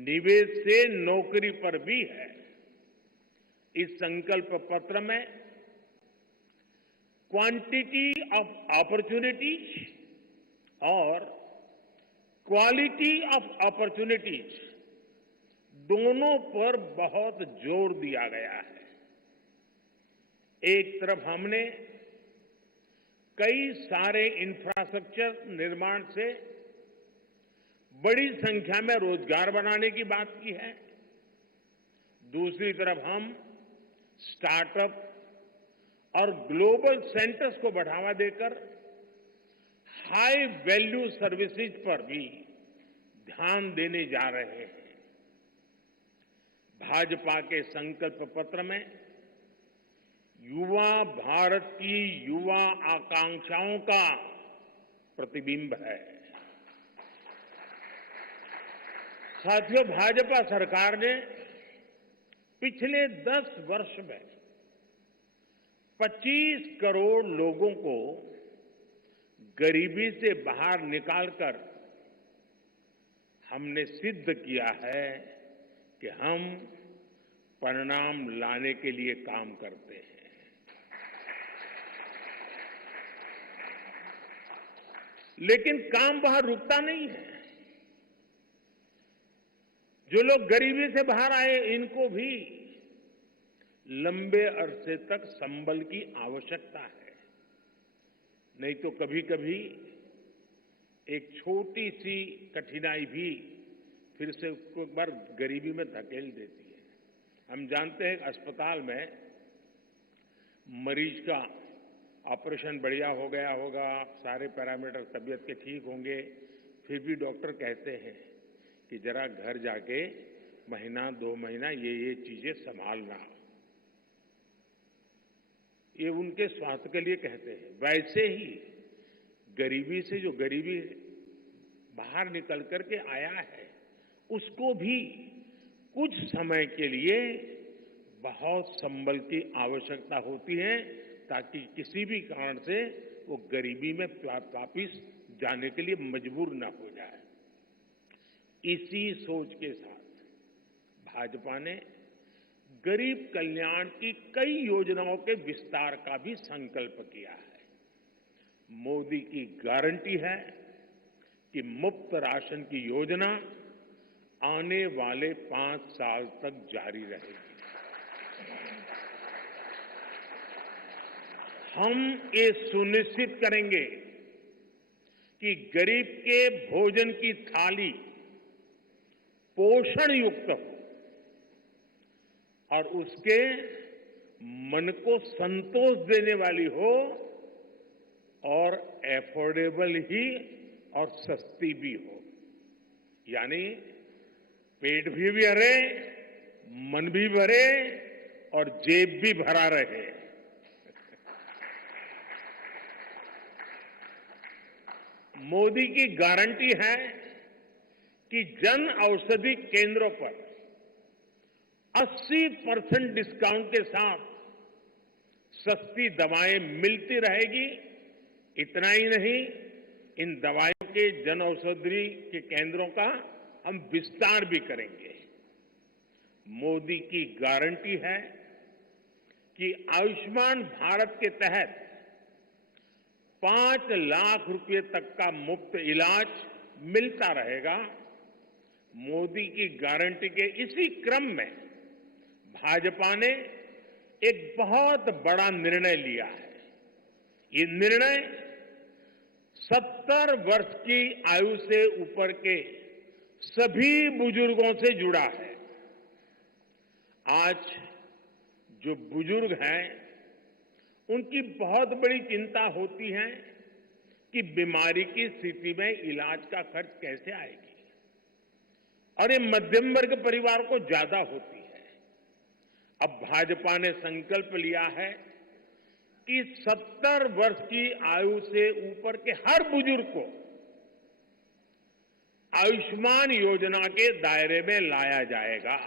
निवेश से नौकरी पर भी है। इस संकल्प पत्र में क्वांटिटी ऑफ अपॉर्चुनिटीज और क्वालिटी ऑफ अपॉर्चुनिटीज दोनों पर बहुत जोर दिया गया है। एक तरफ हमने कई सारे इंफ्रास्ट्रक्चर निर्माण से बड़ी संख्या में रोजगार बनाने की बात की है। दूसरी तरफ हम स्टार्टअप और ग्लोबल सेंटर्स को बढ़ावा देकर हाई वैल्यू सर्विसेज पर भी ध्यान देने जा रहे हैं। भाजपा के संकल्प पत्र में युवा भारत की युवा आकांक्षाओं का प्रतिबिंब है। साथियों, भाजपा सरकार ने पिछले 10 वर्ष में 25 करोड़ लोगों को गरीबी से बाहर निकालकर हमने सिद्ध किया है कि हम परिणाम लाने के लिए काम करते हैं। लेकिन काम वहां रुकता नहीं है। जो लोग गरीबी से बाहर आए, इनको भी लंबे अरसे तक संबल की आवश्यकता है। नहीं तो कभी कभी एक छोटी सी कठिनाई भी फिर से उसको एक बार गरीबी में धकेल देती है। हम जानते हैं अस्पताल में मरीज का ऑपरेशन बढ़िया हो गया होगा, सारे पैरामीटर तबीयत के ठीक होंगे, फिर भी डॉक्टर कहते हैं कि जरा घर जाके महीना 2 महीना ये चीजें संभालना। ये उनके स्वास्थ्य के लिए कहते हैं। वैसे ही गरीबी से जो गरीबी बाहर निकल करके आया है, उसको भी कुछ समय के लिए बहुत संबल की आवश्यकता होती है, ताकि किसी भी कारण से वो गरीबी में वापिस जाने के लिए मजबूर न हो जाए। इसी सोच के साथ भाजपा ने गरीब कल्याण की कई योजनाओं के विस्तार का भी संकल्प किया है। मोदी की गारंटी है कि मुफ्त राशन की योजना आने वाले 5 साल तक जारी रहेगी। हम ये सुनिश्चित करेंगे कि गरीब के भोजन की थाली पोषण युक्त हो और उसके मन को संतोष देने वाली हो और एफोर्डेबल ही और सस्ती भी हो। यानी पेट भी भरे, मन भी भरे और जेब भी भरा रहे। मोदी की गारंटी है कि जन औषधि केंद्रों पर 80% डिस्काउंट के साथ सस्ती दवाएं मिलती रहेगी। इतना ही नहीं, इन दवाइयों के जन औषधि के केंद्रों का हम विस्तार भी करेंगे। मोदी की गारंटी है कि आयुष्मान भारत के तहत 5 लाख रुपए तक का मुफ्त इलाज मिलता रहेगा। मोदी की गारंटी के इसी क्रम में भाजपा ने एक बहुत बड़ा निर्णय लिया है। ये निर्णय 70 वर्ष की आयु से ऊपर के सभी बुजुर्गों से जुड़ा है। आज जो बुजुर्ग हैं, उनकी बहुत बड़ी चिंता होती है कि बीमारी की स्थिति में इलाज का खर्च कैसे आएगी, और ये मध्यम वर्ग परिवार को ज्यादा होती है। अब भाजपा ने संकल्प लिया है कि 70 वर्ष की आयु से ऊपर के हर बुजुर्ग को आयुष्मान योजना के दायरे में लाया जाएगा।